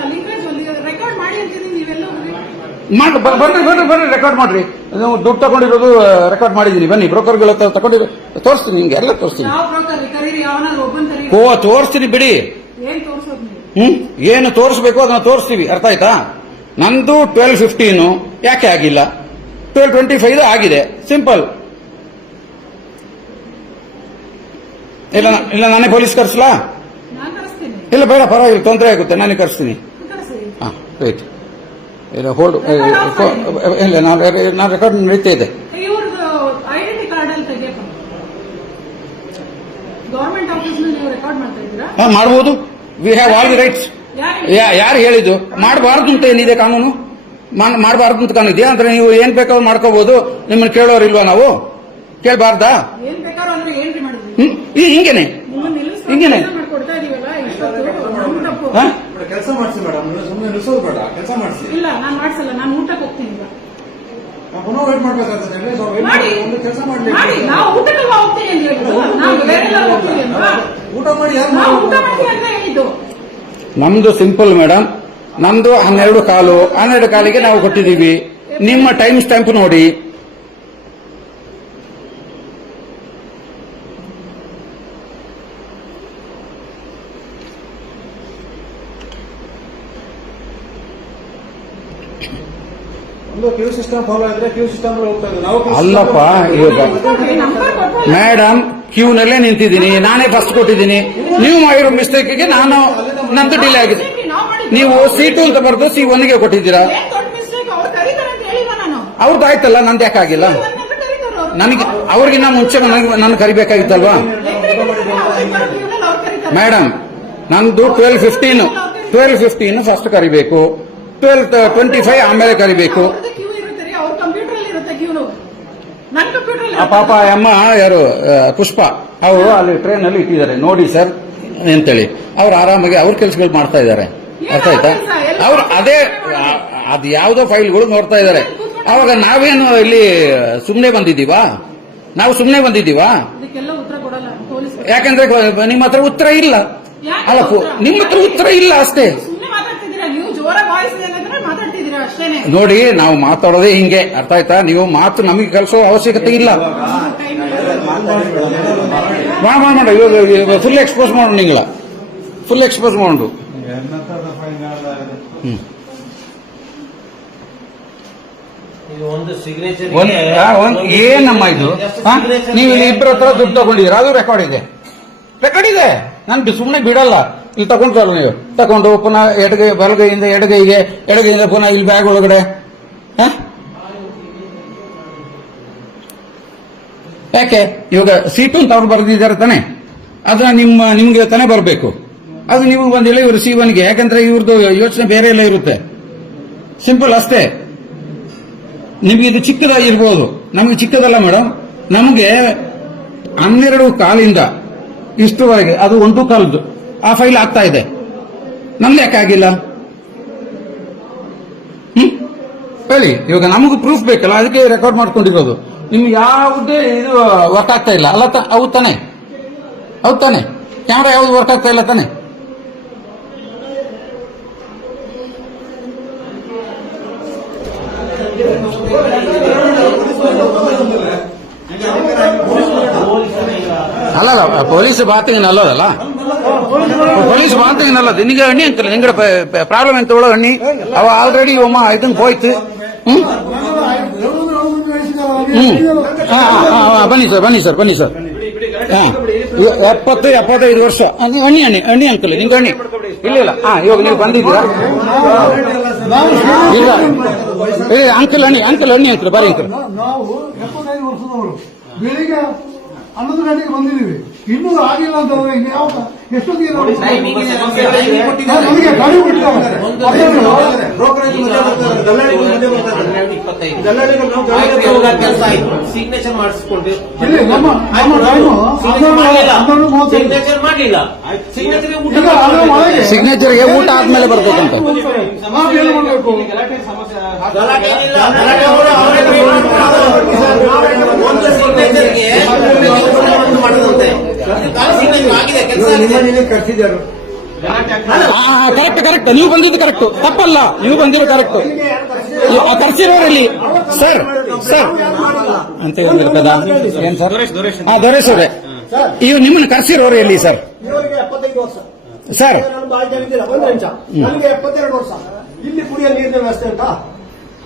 ರೆಕಾರ್ಡ್ ಮಾಡಿ ಅಂತಿದ್ದೀನಿ, ನೀವೆಲ್ಲ ಬರ್ರಿ ರೆಕಾರ್ಡ್ ಮಾಡ್ರಿ. ನೀವು ದುಡ್ಡು ತಗೊಂಡಿರೋದು ರೆಕಾರ್ಡ್ ಮಾಡಿದೀನಿ, ಬನ್ನಿ ಬ್ರೋಕರ್ಗಳ ತಗೊಂಡಿರೋ ತೋರಿಸ್ತೀನಿ, ನಿಮ್ಗೆ ಎಲ್ಲ ತೋರಿಸ್ತೀನಿ. ಯಾವ ಬ್ರೋಕರ್ ಕರೀರಿ, ಯಾವನಾದ್ರು ಒಬ್ಬನ್ ಕರೀರಿ. ತೋರಿಸ್ತೀನಿ ಬಿಡಿ. ಏನ್ ತೋರ್ಸೋದು ನೀವು? ಏನು ತೋರಿಸ್ಬೇಕು ಅದನ್ನ ತೋರಿಸ್ತೀವಿ, ಅರ್ಥ ಆಯ್ತಾ? ನಂದು 12:15 ಯಾಕೆ ಆಗಿಲ್ಲ, 12:25 ಆಗಿದೆ, ಸಿಂಪಲ್. ಇಲ್ಲ ನಾನೇ ಪೊಲೀಸ್ ಕರ್ಸ್ಲಾ? ನಾನ್ ಕರೆಸ್ತೀನಿ. ಇಲ್ಲ ಬೇಡ, ಪರವಾಗಿಲ್ಲ, ತೊಂದರೆ ಆಗುತ್ತೆ, ನಾನೇ ಕರ್ಸ್ತೀನಿ. ಕರೆಸಿ. ಹಾ ರೈಟ್. ಇಲ್ಲ ಹೋಲ್ಡ್, ಇಲ್ಲ ನಾನು ರೆಕಾರ್ಡ್ ನಡೀತಾ ಇದೆ. ಇವ್ರದ್ದು ಐಡೆಂಟಿ ಕಾರ್ಡ್ ಅಲ್ಲಿ ತೆಗಿಯಪ್ಪ. ಗವರ್ಮೆಂಟ್ ಆಫೀಸ್ ನೀವು ರೆಕಾರ್ಡ್ ಮಾಡ್ತಾ ಇದ್ದೀರಾ? ಮಾಡಬಹುದು, we have all the rights. ಯಾರು ಹೇಳಿದ್ದು ಮಾಡಬಾರ್ದು ಅಂತ ಏನಿದೆ ಕಾನೂನು? ಮಾಡಬಾರ್ದು ಅಂತ ಕಾನೂನು ಇದೆಯಾ? ಅಂದ್ರೆ ನೀವು ಏನ್ ಬೇಕಾದ್ರೂ ಮಾಡ್ಕೋಬಹುದು, ನಿಮ್ಮನ್ನ ಕೇಳೋರಿಲ್ವಾ? ನಾವು ಕೇಳಬಾರ್ದಾ? ಏನ್ ಬೇಕಾದ್ರೂ ಅಂದ್ರೆ ಏನ್ರಿ ಮಾಡಿದ್ವಿ? ಹಿಂಗೇನೆ ಹಿಂಗೇನೆ ಕೊಡ್ತಾ ಇದೀವಲ್ಲ ಇಷ್ಟೊತ್ತು, ನಮ್ಮ ತಪ್ಪು. ಕೆಲಸ ಮಾಡಿಸಿ ಮೇಡಮ್, ಸುಮ್ಮನೆ ನಿಲ್ಸೋದು ಬೇಡ, ಕೆಲಸ ಮಾಡಿಸಿ. ಇಲ್ಲ ನಾನು ಮಾಡ್ಸಲ್ಲ, ನಾನು ಊಟಕ್ಕೆ ಹೋಗ್ತೀನಿ ಈಗ. ಪುನಃ ವೇಟ್ ಮಾಡ್ಬೇಕಾಗ್ತದೆ. ಮಾಡಿ ಒಂದು ಕೆಲಸ ಮಾಡ್ಲಿ, ಮಾಡಿ. ನಾವು ಊಟಕ್ಕೆ ಹೋಗ್ತೀನಿ ಅಂತ ಹೇಳಿದ್ದು, ನಾವು ಬೇರೆ ಎಲ್ಲ ಹೋಗ್ತೀವಿ ಅಲ್ವಾ? ಊಟ ಮಾಡಿ ಯಾರು ನಾವು ಊಟ ಮಾಡಿ ಅಂತ ಹೇಳಿದ್ದು. ನಮ್ದು ಸಿಂಪಲ್ ಮೇಡಮ್, ನಮ್ದು 12 ಕಾಲಿಗೆ ನಾವು ಕೊಟ್ಟಿದ್ದೀವಿ. ನಿಮ್ಮ ಟೈಮ್ ಸ್ಟ್ಯಾಂಪ್ ನೋಡಿ. ಒಂದು ಕ್ಯೂ ಸಿಸ್ಟಮ್ ಫಾಲೋ ಇದ್ರೆ ಕ್ಯೂ ಸಿಸ್ಟಮ್ ಹೋಗ್ತಾ ಇದೆ. ನಾವು ಅಲ್ಲಪ್ಪ, ಇವಾಗ ಮೇಡಮ್ ಕ್ಯೂನಲ್ಲೇ ನಿಂತಿದ್ದೀನಿ, ನಾನೇ ಫಸ್ಟ್ ಕೊಟ್ಟಿದ್ದೀನಿ. ನೀವು ಮಾಡಿರೋ ಮಿಸ್ಟೇಕ್ಗೆ ನಂದು ಡಿಲೇ ಆಗಿದೆ. ನೀವು C2 ಅಂತ ಬರೆದು C1 ಗೆ ಕೊಟ್ಟಿದ್ದೀರಾ. ಏನ್ ದೊಡ್ಡ ಮಿಸ್ಟೇಕ್, ಅವ್ರು ಕರೀತಾರೆ ಅಂತ ಹೇಳಿಲ್ಲ ನಾನು. ಅವ್ರದ್ದು ಆಯ್ತಲ್ಲ, ನಂದು ಯಾಕಾಗಿಲ್ಲ? ಕರೀತಾರೆ ಅವ್ರು. ನನಗೆ ಅವ್ರಿಗಿನ್ನ ಮುಂಚೆ ನನ್ನ ಕರಿಬೇಕಾಗಿತ್ತಲ್ವಾ ಮೇಡಮ್? ನಂದು 12:15 ಫಸ್ಟ್ ಕರಿಬೇಕು, 12:25 ಆಮೇಲೆ ಕರಿಬೇಕು. ಕ್ಯೂ ಇರುತ್ತೆ ರೀ, ಅವ್ರ ಕಂಪ್ಯೂಟರ್ ಅಲ್ಲಿ ಇರುತ್ತೆ ಕ್ಯೂ. ನನ್ನ ಕಂಪ್ಯೂಟರ್ ಆ ಪಾಪ ಅಮ್ಮ ಯಾರು ಪುಷ್ಪ, ಅವರು ಅಲ್ಲಿ ಟ್ರೈನ್ ಅಲ್ಲಿ ಇಟ್ಟಿದ್ದಾರೆ ನೋಡಿ ಸರ್ ಅಂತೇಳಿ. ಅವ್ರು ಆರಾಮಾಗಿ ಅವ್ರ ಕೆಲಸಗಳು ಮಾಡ್ತಾ ಇದ್ದಾರೆ, ಅರ್ಥ ಆಯ್ತಾ? ಅವ್ರು ಅದೇ ಅದು ಯಾವ್ದೋ ಫೈಲ್ಗಳು ನೋಡ್ತಾ ಇದ್ದಾರೆ. ಅವಾಗ ನಾವೇನು ಇಲ್ಲಿ ಸುಮ್ನೆ ಬಂದಿದ್ದೀವಾ? ನಾವು ಸುಮ್ನೆ ಬಂದಿದ್ದೀವಾ? ಅದಕ್ಕೆಲ್ಲ ಉತ್ತರ ಕೊಡಲ್ಲ ಪೊಲೀಸ್. ಯಾಕಂದ್ರೆ ನಿಮ್ಮ ಹತ್ರ ಉತ್ತರ ಇಲ್ಲ. ಅಲ್ಲ, ನಿಮ್ಮ ಹತ್ರ ಉತ್ತರ ಇಲ್ಲ ಅಷ್ಟೇ. ಸುಮ್ಮನೆ ಮಾತಾಡ್ತಿದ್ದೀರಾ ನೀವು, ಜೋರಾಗಿ ವಾಯ್ಸ್ ಏನಾದ್ರೆ ಮಾತಾಡ್ತಿದ್ದೀರಾ ಅಷ್ಟೇನೆ. ನೋಡಿ, ನಾವು ಮಾತಾಡೋದೇ ಹಿಂಗೆ, ಅರ್ಥ ಆಯ್ತಾ? ನೀವು ಮಾತು ನಮಗೆ ಕಲಿಸೋ ಅವಶ್ಯಕತೆ ಇಲ್ಲ. ಮಾಡ ಇವಾಗ ಫುಲ್ ಎಕ್ಸ್ಪೋಸ್ ಮಾಡೋಣ, ನಿಂಗಳ ಫುಲ್ ಎಕ್ಸ್ಪೋಸ್ ಮಾಡೋದು. ಏನಮ್ಮ ಇದು? ನೀವು ಇಲ್ಲಿ ಇಬ್ಬರ ಹತ್ರ ದುಡ್ಡು ತಗೊಂಡಿದ್ದೀರಾ, ಅದು ರೆಕಾರ್ಡ್ ಇದೆ. ನಾನು ಸುಮ್ಮನೆ ಬಿಡಲ್ಲ. ಇಲ್ಲಿ ತಗೊಂಡ್ರಲ್ಲ, ನೀವು ತಗೊಂಡು ಪುನಃ ಎಡಗೈ ಬಲಗೈಯಿಂದ ಎಡಗೈಯಿಂದ ಪುನಃ ಇಲ್ಲಿ ಬ್ಯಾಗ್ ಒಳಗಡೆ. ಯಾಕೆ ಇವಾಗ C2 ಅಂತ ಅವ್ರು ಬರೆದಿದ್ದಾರೆ ತಾನೆ, ಅದನ್ನ ನಿಮ್ಗೆ ತಾನೇ ಬರಬೇಕು. ಅದು ನಿಮಗೆ ಬಂದಿಲ್ಲ, ಇವರು C1 ಗೆ. ಯಾಕಂದ್ರೆ ಇವ್ರದ್ದು ಯೋಚನೆ ಬೇರೆ ಎಲ್ಲ ಇರುತ್ತೆ. ಸಿಂಪಲ್ ಅಷ್ಟೇ. ನಿಮ್ಗೆ ಇದು ಚಿಕ್ಕದಾಗಿರ್ಬೋದು, ನಮಗೆ ಚಿಕ್ಕದಲ್ಲ ಮೇಡಮ್. ನಮಗೆ 12 ಕಾಲಿಂದ ಇಷ್ಟುವರೆಗೆ ಅದು 1 ಕಾಲದ್ದು ಆ ಫೈಲ್ ಆಗ್ತಾ ಇದೆ. ನಮ್ದು ಯಾಕೆ ಆಗಿಲ್ಲ ಹೇಳಿ? ಇವಾಗ ನಮಗೂ ಪ್ರೂಫ್ ಬೇಕಲ್ಲ, ಅದಕ್ಕೆ ರೆಕಾರ್ಡ್ ಮಾಡ್ಕೊಂಡಿರೋದು. ನಿಮ್ಗೆ ಯಾವುದೇ ಇದು ವರ್ಕ್ ಆಗ್ತಾ ಇಲ್ಲ ಅಲ್ಲ? ಹೌದು ತಾನೆ? ಕ್ಯಾಮ್ರಾ ಯಾವ್ದು ವರ್ಕ್ ಆಗ್ತಾ ಇಲ್ಲ ತಾನೆ? ಅಲ್ಲಲ್ಲ, ಪೊಲೀಸ್ ಬಾತಿನಲ್ಲೋದಲ್ಲ, ಪೊಲೀಸ್ ಬಾತಿನಲ್ಲದು. ನಿನಗೆ ಅಣ್ಣಿ ಅಂತಲ್ಲ, ನಿಂಗಡ ಪ್ರಾಬ್ಲಮ್ ಎಂತ ಒಳಗೆ ಅಣ್ಣಿ ಅವ ಆಲ್ರೆಡಿ ಒಮ್ಮ ಇದನ್ನ ಹೋಯ್ತು. ಬನ್ನಿ ಸರ್ 70-75 ವರ್ಷ ಅಣ್ಣಿ ಅಂಕಲ್, ನಿಂಗೆ ಅಣ್ಣಿ ಇಲ್ಲ. ಇವಾಗ ನೀವು ಬಂದಿದ್ದೀರಾ? ಇಲ್ಲ ಅಂಕಲ್ ಅಣ್ಣಿ ಅಂಕಲ್ ಬರೀ ಅಂಕಲ್. ನಾವು 75 ವರ್ಷದವರು, ಬೆಳಿಗ್ಗೆ 11 ಗಂಟೆಗೆ ಬಂದಿದ್ದೀವಿ. ಇನ್ನೂ ಆಗಿಲ್ಲ ಅಂತ ಅವ್ರು ಇನ್ನು ಯಾವ ಎಷ್ಟೊತ್ತಿಗೆ ನಾವು ಟೈಮಿಂಗ್ ಇದೆ, ನಮಗೆ ಟೈಮಿಂಗ್ ಕೊಟ್ಟಿದ್ದಾರೆ. ನಮಗೆ ಗಾಡಿ ಬಿಟ್ಟಿದ್ದಾರೆ. ಬ್ರೋಕರೇಜ್ ಮಧ್ಯೆ ಬರ್ತಾರೆ, ದಲ್ಲಾಳಿಗಳು ಮಧ್ಯೆ ಬರ್ತಾರೆ. 12:25 ದಲ್ಲಾಳಿಗಳು ನಾವು ಆಯ್ತು, ಇವಾಗ ಕೆಲಸ ಆಯ್ತು, ಸಿಗ್ನೇಚರ್ ಮಾಡಿಸ್ಕೊಂಡು ಇಲ್ಲಿ ನಮ್ಮ ಟೈಮು ಸಿಗ್ನೇಚರ್ ಮಾಡಲಿಲ್ಲ, ಸಿಗ್ನೇಚರ್ ಊಟ ಈಗ ಅದರ ಒಳಗೆ ಸಿಗ್ನೇಚರ್ಗೆ ಊಟ ಆದ್ಮೇಲೆ ಬರ್ಬೇಕಂತೆ. ನಾವು ಏನು ಮಾಡಬೇಕು? ಗಲಾಟೆ ಏನಿಲ್ಲ. ಗಲಾಟೆ ಅವರೇ pay ಮಾಡ್ತಾರೆ. ಒಂದು ಸಿಗ್ನೇಚರ್ಗೆ ಮಾಡೋದಂತೆ. ಇದು ಖಾಲಿ ಸಿಗ್ನೇಚರ್ ಆಗಿದೆ, ಕೆಲಸ ಆಗಿದೆ. ಕರ್ಸಿದ್ದಾರೆ. ಕರೆಕ್ಟ್ ನೀವು ಬಂದಿದ್ದು ಕರೆಕ್ಟ್, ತಪ್ಪಲ್ಲ, ನೀವು ಬಂದಿದ್ದು ಕರೆಕ್ಟ್. ಕರ್ಸಿರೋರಲ್ಲಿ ಸರ್ ಅಂತ ಹೇಳಿದ್ರು ಕದಾ ಏನ್ ಸರ್? ದೊರೇಶ್ ಅವರೇ, ಇವ್ ನಿಮ್ಮನ್ನ ಕರ್ಸಿರೋರು ಎಲ್ಲಿ ಸರ್? ಇವರಿಗೆ 75 ವರ್ಷ ಸರ್ ನಾನು ಭಾಳ ಜನ ಇದ್ದೀರ, ಒಂದು ನಿಮಿಷ. ನನಗೆ 72 ವರ್ಷ. ಇಲ್ಲಿ ಕುಡಿಯೋ ನೀರಿನ ವ್ಯವಸ್ಥೆ ಉಂಟಾ?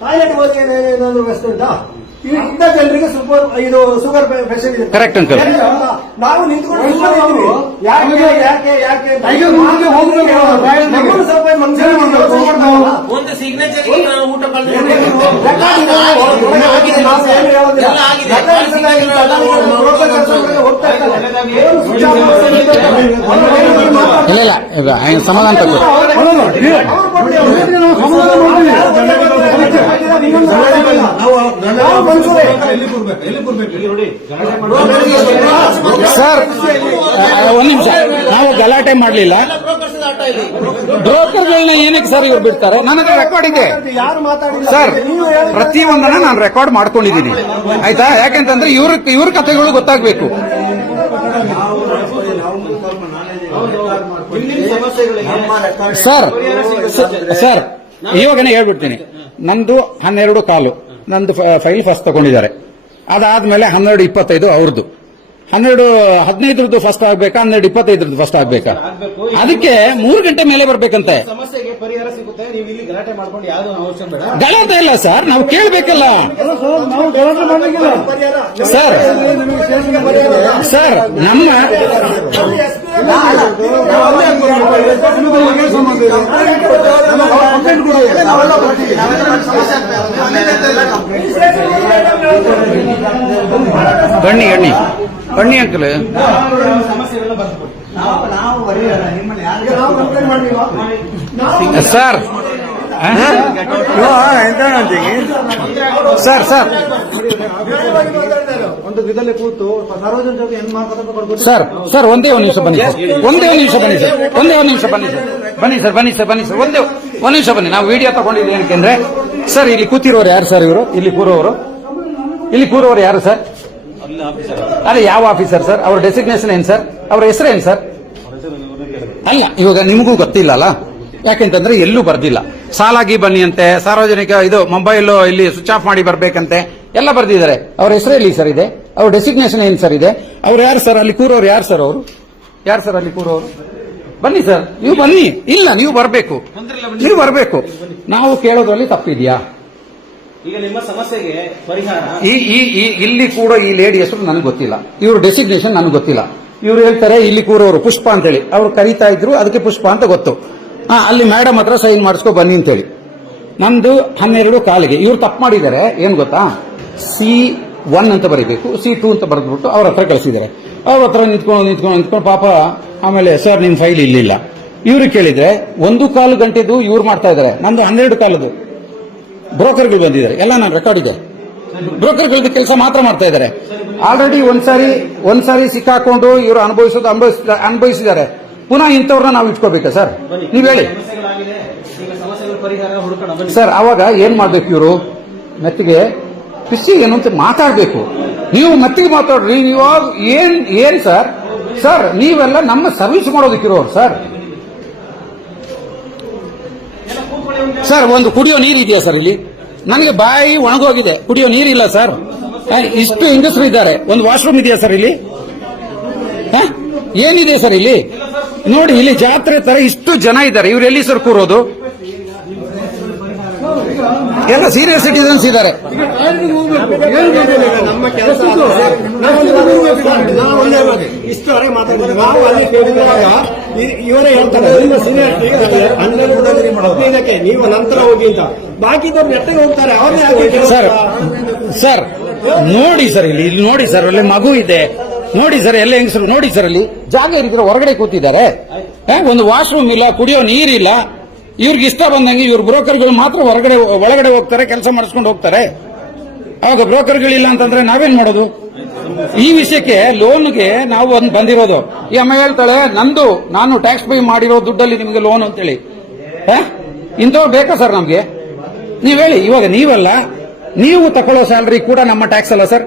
ಟಾಯ್ಲೆಟ್ ಹೋಗಿ ಏನಾದ್ರು ವ್ಯವಸ್ಥೆ ಉಂಟಾ? ಇಂಥ ಜನರಿಗೆ ಸ್ವಲ್ಪ ಇದು ಶುಗರ್ ಪೇಷಂಟ್ ಇದೆ. Correct uncle. ನಾವು ನಿಂತ್ಕೊಂಡು ಸುಮ್ಮನೆ ಇದ್ದೀವಿ. ಯಾಕೆ ಯಾಕೆ ಯಾಕೆ ಅಂತ. ಈಗ ಮುಂದೆ ಹೋಗ್ಬೇಕು. ನಮ್ಮನ್ನು ಸ್ವಲ್ಪ ಮನುಷ್ಯ ಒಂದು ಸಿಗ್ನೇಚರ್ಗೆ ನಾವು ಊಟ ರೆಕಾರ್ಡ್ ಇದೆ. ನಾವು ಏನು ಹೇಳೋದಿಲ್ಲ. ಎಲ್ಲ ಆಗಿದೆ. ಹೋಗ್ತಾ ಇರ್ತಾರೆ. ಏನು ಸ್ವಿಚ್ ಆಫ್ ಇಲ್ಲ ಈಗ ಸಮಾಧಾನ ತಗೋ. ಸರ್ ಒಂದ್ ನಿಮಿಷ, ನಾವು ಗಲಾಟೆ ಮಾಡ್ಲಿಲ್ಲ. ಬ್ರೋಕರ್ಗಳನ್ನ ಏನಕ್ಕೆ ಸರ್ ಇವ್ರು ಬಿಡ್ತಾರೆ? ನನ್ನ ಹತ್ರ ರೆಕಾರ್ಡ್ ಇದೆ ಯಾರು ಮಾತಾಡಿಲ್ಲ ಸರ್, ಪ್ರತಿಯೊಂದನ್ನ ನಾನು ರೆಕಾರ್ಡ್ ಮಾಡ್ಕೊಂಡಿದ್ದೀನಿ ಆಯ್ತಾ? ಯಾಕೆಂತಂದ್ರೆ ಇವ್ರ ಕಥೆಗಳು ಗೊತ್ತಾಗ್ಬೇಕು. ಸರ್ ಇವಾಗನೇ ಹೇಳ್ಬಿಡ್ತೀನಿ, ನಂದು 12 ಕಾಲು, ನಂದು ಫೈಲ್ ಫಸ್ಟ್ ತಗೊಂಡಿದ್ದಾರೆ. ಅದಾದ್ಮೇಲೆ 12:25 ಅವ್ರದ್ದು. 12:15 ಫಸ್ಟ್ ಆಗ್ಬೇಕಾ, 12:25 ಫಸ್ಟ್ ಆಗ್ಬೇಕಾ? ಅದಕ್ಕೆ 3 ಗಂಟೆ ಮೇಲೆ ಬರ್ಬೇಕಂತೆ. ಸಮಸ್ಯೆಗೆ ಪರಿಹಾರ ಸಿಗುತ್ತೆ. ನೀವು ಇಲ್ಲಿ ಗಲಾಟೆ ಮಾಡ್ಕೊಂಡು ಯಾವ್ದು ಅವಶ್ಯ ಬೇಡ. ಗಲಾಟೆ ಇಲ್ಲ ಸರ್, ನಾವು ಕೇಳ್ಬೇಕಲ್ಲ ನಾವು ಗಲಾಟೆ ಮಾಡಲಿಕ್ಕಿಲ್ಲ. ಸರ್. ಸರ್ ನಮ್ಮ ಬನ್ನಿ ಅಂಕಲ್. ಸಮಸ್ಯೆಗಳೆಲ್ಲ ಬರ್ಬೋದು. ಸರ್ ಒಂದು ವಿಧದಲ್ಲಿ ಕೂತು ಸಾರ್ವಜನಿಕರಿಗೆ ಏನ್ ಮಾತಾಡಬೇಕು? ಸರ್ ಒಂದೇ ಒಂದು ನಿಮಿಷ ಬನ್ನಿ ಸರ್. ಬನ್ನಿ ಸರ್ ಒಂದೇ ಒಂದು ನಿಮಿಷ ಬನ್ನಿ. ನಾವು ವಿಡಿಯೋ ತಗೊಂಡಿದ್ದೀವಿ ಏನಕ್ಕೆ ಸರ್, ಇಲ್ಲಿ ಕೂತಿರೋರು ಯಾರು ಸರ್? ಇವರು ಇಲ್ಲಿ ಕೂರೋರು ಯಾರು ಸರ್? ಅದೇ ಯಾವ ಆಫೀಸರ್ ಸರ್? ಅವ್ರ ಡೆಸಿಗ್ನೇಷನ್ ಏನ್ ಸರ್? ಅವ್ರ ಹೆಸರು ಏನ್ ಸರ್? ಅಲ್ಲ, ಇವಾಗ ನಿಮಗೂ ಗೊತ್ತಿಲ್ಲ ಅಲ್ಲ, ಯಾಕೆಂತಂದ್ರೆ ಎಲ್ಲೂ ಬರ್ದಿಲ್ಲ. ಸಾಲಾಗಿ ಬನ್ನಿ ಅಂತೆ, ಸಾರ್ವಜನಿಕ ಇದು ಮೊಬೈಲ್ ಇಲ್ಲಿ ಸ್ವಿಚ್ ಆಫ್ ಮಾಡಿ ಬರ್ಬೇಕಂತೆ ಎಲ್ಲ ಬರ್ದಿದ್ದಾರೆ. ಅವ್ರ ಹೆಸರು ಎಲ್ಲಿ ಸರ್ ಇದೆ? ಅವ್ರ ಡೆಸಿಗ್ನೇಷನ್ ಏನ್ ಸರ್ ಇದೆ? ಅವ್ರು ಯಾರು ಸರ್? ಅಲ್ಲಿ ಕೂರೋರು ಯಾರು ಸರ್? ಅವರು ಯಾರು ಸರ್ ಅಲ್ಲಿ ಕೂರೋರು? ಬನ್ನಿ ಸರ್, ನೀವು ಬನ್ನಿ. ಇಲ್ಲ, ನೀವು ಬರಬೇಕು. ನಾವು ಕೇಳೋದ್ರಲ್ಲಿ ತಪ್ಪಿದ್ಯಾ? ಈಗ ನಿಮ್ಮ ಸಮಸ್ಯೆಗೆ ಪರಿಹಾರ ಇಲ್ಲಿ ಕೂಡ ಈ ಲೇಡಿ ಹೆಸರು ನನಗೆ ಗೊತ್ತಿಲ್ಲ, ಇವ್ರ ಡೆಸಿಗ್ನೇಷನ್ ನನಗೆ ಗೊತ್ತಿಲ್ಲ. ಇವ್ರು ಹೇಳ್ತಾರೆ ಇಲ್ಲಿ ಕೂರೋರು ಪುಷ್ಪ ಅಂತ ಹೇಳಿ, ಅವ್ರು ಕರೀತಾ ಇದ್ರು, ಅದಕ್ಕೆ ಪುಷ್ಪ ಅಂತ ಗೊತ್ತು. ಅಲ್ಲಿ ಮೇಡಮ್ ಹತ್ರ ಸೈನ್ ಮಾಡಿಸ್ಕೊ ಬನ್ನಿ ಅಂತ ಹೇಳಿ. ನಮ್ದು 12 ಕಾಲಿಗೆ ಇವ್ರು ತಪ್ಪು ಮಾಡಿದ್ದಾರೆ. ಏನ್ ಗೊತ್ತಾ? C1 ಅಂತ ಬರೀಬೇಕು, C2 ಅಂತ ಬರೆದ್ಬಿಟ್ಟು ಅವ್ರ ಹತ್ರ ಕಳಿಸಿದ್ದಾರೆ. ಅವ್ರ ಹತ್ರ ನಿಂತ್ಕೊಂಡು ಪಾಪ ಆಮೇಲೆ ಸರ್ ನಿಮ್ ಫೈಲ್ ಇಲ್ಲಿಲ್ಲ. ಇವ್ರು ಕೇಳಿದ್ರೆ 1 ಗಂಟೆದು ಇವ್ರು ಮಾಡ್ತಾ ಇದ್ದಾರೆ, ನಂದು 12 ಕಾಲದು. ಬ್ರೋಕರ್ಗಳು ಬಂದಿದ್ದಾರೆ, ಎಲ್ಲ ನಾನು ರೆಕಾರ್ಡ್ ಇದೆ. ಬ್ರೋಕರ್ಗಳದ್ದು ಕೆಲಸ ಮಾತ್ರ ಮಾಡ್ತಾ ಇದ್ದಾರೆ. ಆಲ್ರೆಡಿ ಒಂದ್ಸಾರಿ ಸಿಕ್ಕಾಕೊಂಡು ಇವರು ಅನುಭವಿಸಿದ್ದಾರೆ. ಪುನಃ ಇಂಥವ್ರನ್ನ ನಾವು ಇಟ್ಕೋಬೇಕಾ ಸರ್? ನೀವ್ ಹೇಳಿ ಸರ್. ಅವಾಗ ಏನ್ ಮಾಡ್ಬೇಕು? ಇವರು ಮೆತ್ತಿಗೆ ಕೃಷಿ ಏನು ಅಂತ ಮಾತಾಡ್ಬೇಕು. ನೀವು ಮೆತ್ತಿಗೆ ಮಾತಾಡ್ರಿ. ನೀವು ಏನ್ ಸರ್ ನೀವೆಲ್ಲ ನಮ್ಮ ಸರ್ವಿಸ್ ಮಾಡೋದಕ್ಕಿರೋರು ಸರ್. ಒಂದು ಕುಡಿಯೋ ನೀರು ಇದೆಯಾ ಸರ್ ಇಲ್ಲಿ? ನನಗೆ ಬಾಯಿ ಒಣಗೋಗಿದೆ, ಕುಡಿಯೋ ನೀರಿಲ್ಲ ಸರ್. ಇಷ್ಟು ಹೆಂಗಸರು ಇದ್ದಾರೆ, ಒಂದು ವಾಶ್ರೂಮ್ ಇದೆಯಾ ಸರ್ ಇಲ್ಲಿ? ಏನಿದೆ ಸರ್ ಇಲ್ಲಿ? ನೋಡಿ, ಇಲ್ಲಿ ಜಾತ್ರೆ ತರ ಇಷ್ಟು ಜನ ಇದ್ದಾರೆ. ಇವ್ರು ಎಲ್ಲಿ ಸರ್ ಕೂರೋದು? ಎಲ್ಲ ಸೀನಿಯರ್ ಸಿಟಿಸನ್ಸ್ ಇದ್ದಾರೆ. ನಮ್ಮ ಕೆಲಸ ಇಷ್ಟವರೆಗೆ ಮಾತಾಡಿದ್ರೆ ನಾವು ಅಲ್ಲಿ ಕೇಳಿದಾಗ ಇವರೇ ಹೇಳ್ತಾರೆ ಇದಕ್ಕೆ ನೀವು ನಂತರ ಹೋಗಿ ಅಂತ. ಬಾಕಿದವ್ರು ನೆಟ್ಟಗೆ ಹೋಗ್ತಾರೆ, ಅವ್ರನ್ನೇ ಸರ್ ನೋಡಿ ಸರ್, ಇಲ್ಲಿ ನೋಡಿ ಸರ್, ಅಲ್ಲಿ ಮಗು ಇದೆ, ನೋಡಿ ಸರ್ ಎಲ್ಲ ಹೆಂಗಸರು ನೋಡಿ ಸರ್ ಅಲ್ಲಿ ಜಾಗ ಇರಿದ್ರೆ ಹೊರಗಡೆ ಕೂತಿದ್ದಾರೆ. ಒಂದು ವಾಶ್ರೂಮ್ ಇಲ್ಲ, ಕುಡಿಯೋ ನೀರಿಲ್ಲ. ಇವ್ರಿಗೆ ಇಷ್ಟ ಬಂದಂಗೆ ಇವ್ರ ಬ್ರೋಕರ್ಗಳು ಮಾತ್ರ ಒಳಗಡೆ ಹೋಗ್ತಾರೆ, ಕೆಲಸ ಮಾಡಿಸ್ಕೊಂಡು ಹೋಗ್ತಾರೆ. ಅವಾಗ ಬ್ರೋಕರ್ಗಳಿಲ್ಲ ಅಂತಂದ್ರೆ ನಾವೇನ್ ಮಾಡೋದು? ಈ ವಿಷಯಕ್ಕೆ ಲೋನ್ಗೆ ನಾವು ಒಂದು ಬಂದಿರೋದು. ಈ ಅಮ್ಮ ಹೇಳ್ತಾಳೆ ನಾನು ಟ್ಯಾಕ್ಸ್ ಪೇ ಮಾಡಿರೋ ದುಡ್ಡಲ್ಲಿ ನಿಮಗೆ ಲೋನ್ ಅಂತೇಳಿ. ಇಂಥವ್ರು ಬೇಕಾ ಸರ್ ನಮ್ಗೆ? ನೀವ್ ಹೇಳಿ. ಇವಾಗ ನೀವಲ್ಲ, ನೀವು ತಗೊಳ್ಳೋ ಸ್ಯಾಲರಿ ಕೂಡ ನಮ್ಮ ಟ್ಯಾಕ್ಸ್ ಅಲ್ಲ ಸರ್?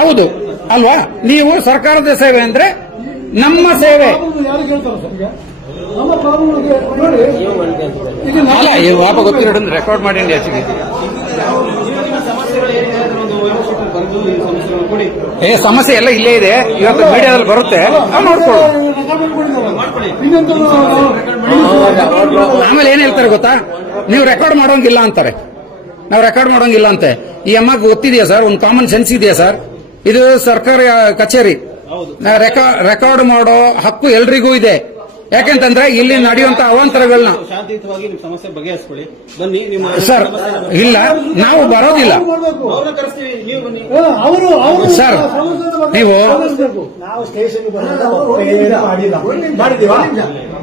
ಹೌದು ಅಲ್ವಾ? ನೀವು ಸರ್ಕಾರದ ಸೇವೆ ಅಂದ್ರೆ ನಮ್ಮ ಸೇವೆ ಯಾರು ಕೇಳ್ತಾರೆ ಸರ್? ಈಗ ನಮ್ಮ ಪ್ರಾಬ್ಲಮ್ ನೋಡಿ, ಇದು ಅಲ್ಲ. ಈ ಪಾಪ ಗೊತ್ತಿರೋ ರೆಕಾರ್ಡ್ ಮಾಡಿ ಹೆಚ್ಚಿಗೆ ಸಮಸ್ಯೆ ಎಲ್ಲ ಇಲ್ಲೇ ಇದೆ. ಇವತ್ತು ಮೀಡಿಯಾದಲ್ಲಿ ಬರುತ್ತೆ, ನೋಡ್ಕೊಳ್ಳಿ. ಆಮೇಲೆ ಏನ್ ಹೇಳ್ತಾರೆ ಗೊತ್ತಾ? ನೀವು ರೆಕಾರ್ಡ್ ಮಾಡೋಂಗಿಲ್ಲ ಅಂತಾರೆ. ನಾವು ರೆಕಾರ್ಡ್ ಮಾಡೋಂಗಿಲ್ಲ ಅಂತೆ. ಈ ಅಮ್ಮಗೆ ಗೊತ್ತಿದೆಯಾ ಸರ್? ಒಂದು ಕಾಮನ್ ಸೆನ್ಸ್ ಇದೆಯಾ ಸರ್? ಇದು ಸರ್ಕಾರಿ ಕಚೇರಿ. ರೆಕಾರ್ಡ್ ಮಾಡೋ ಹಕ್ಕು ಎಲ್ರಿಗೂ ಇದೆ. ಯಾಕೆಂತಂದ್ರೆ ಇಲ್ಲಿ ನಡೆಯುವಂತ ಅವಾಂತರಗಳನ್ನ ಶಾಂತಿಯುತವಾಗಿ ನಿಮ್ಮ ಸಮಸ್ಯೆ ಬಗೆಹರಿಸ್ಕೊಳ್ಳಿ. ಬನ್ನಿ. ನಿಮ್ಮ ಸರ್ ಇಲ್ಲ, ನಾವು ಬರೋದಿಲ್ಲ ಅವ್ರನ್ನ ಕರೆಸ್ತೀವಿ, ನೀವು ಬನ್ನಿ. ಅವರು ಸರ್. ನೀವು ನಾವು ಸ್ಟೇಷನ್ ಮಾಡಿದ್ದೀವಾ?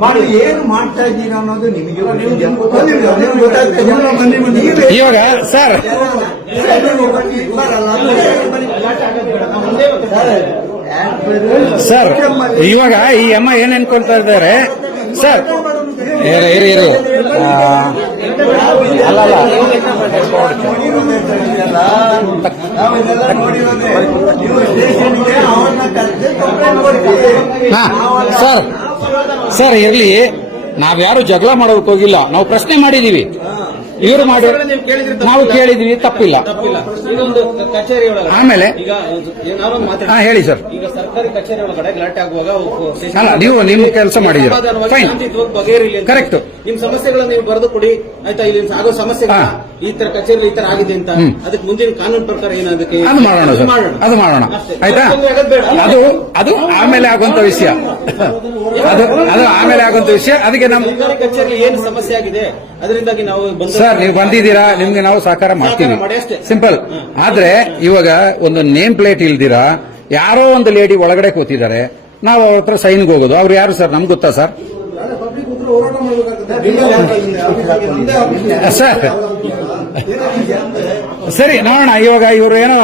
ಮಾಡಿ ಏನು ಮಾಡ್ತಾ ಇದ್ದೀರಾ ಅನ್ನೋದು ನಿಮಗೆ ಇವಾಗ ಸರ್ ಸರ್ ಇವಾಗ ಈ ಅಮ್ಮ ಏನ್ ಅನ್ಕೊಳ್ತಾ ಇದ್ದಾರೆ ಸರ್? ಇರಿ ಅಲ್ಲ ಸರ್ ಇರ್ಲಿ. ನಾವ್ಯಾರು ಜಗಳ ಮಾಡೋದಕ್ಕೆ ಹೋಗಿಲ್ಲ, ನಾವು ಪ್ರಶ್ನೆ ಮಾಡಿದೀವಿ. ಇವರು ಮಾಡಿ ನಾವು ಕೇಳಿದೀವಿ, ತಪ್ಪಿಲ್ಲ. ಇದೊಂದು ಕಚೇರಿ ಒಳಗಡೆ ಆಮೇಲೆ ಈಗ ಏನಾದ್ರು ಹೇಳಿ ಸರ್. ಈಗ ಸರ್ಕಾರಿ ಕಚೇರಿ ಒಳಗಡೆ ಗಲಾಟೆ ಆಗುವಾಗ ಅಲ್ಲ, ನೀವು ನಿಮ್ಮ ಕೆಲಸ ಮಾಡಿದ್ದೀರಾ, ಫೈನ್, ಶಾಂತಿಯುತವಾಗಿ ಬಗೆಹರಿಲಿ. ಕರೆಕ್ಟ್. ನಿಮ್ ಸಮಸ್ಯೆಗಳನ್ನ ನೀವು ಬರೆದು ಕೊಡಿ, ಆಯ್ತಾ? ಇಲ್ಲಿ ಆಗೋ ಸಮಸ್ಯೆಗಳ ಈ ತರ ಕಚೇರಿ ಈ ತರ ಆಗಿದೆ ಅಂತ, ಅದಕ್ಕೆ ಮುಂದಿನ ಕಾನೂನು ಪ್ರಕಾರ ಏನದಕ್ಕೆ ಅದು ಮಾಡೋಣ ಸರ್, ಅದು ಮಾಡೋಣ, ಆಯ್ತಾ? ಅದು ಆಮೇಲೆ ಆಗುವಂತ ವಿಷಯ. ಅದು ಆಮೇಲೆ ಆಗುವಂತ ವಿಷಯ. ಅದಕ್ಕೆ ನಮ್ಮ ಕಚೇರಿ ಏನು ಸಮಸ್ಯೆ ಆಗಿದೆ ಅದರಿಂದಾಗಿ ನಾವು ಸರ್, ನೀವು ಬಂದಿದ್ದೀರಾ, ನಿಮ್ಗೆ ನಾವು ಸಹಕಾರ ಮಾಡ್ತೀವಿ, ಸಿಂಪಲ್. ಆದ್ರೆ ಇವಾಗ ಒಂದು ನೇಮ್ ಪ್ಲೇಟ್ ಇಲ್ದಿರಾ ಯಾರೋ ಒಂದು ಲೇಡಿ ಒಳಗಡೆ ಕೂತಿದ್ದಾರೆ, ನಾವು ಅವ್ರ ಹತ್ರ ಸೈನ್ಗೆ ಹೋಗೋದು. ಅವ್ರು ಯಾರು ಸರ್? ನಮ್ಗೆ ಗೊತ್ತಾ ಸರ್? ಸರ್ ಸರಿ, ನೋಡೋಣ. ಇವಾಗ ಇವರು ಏನೋ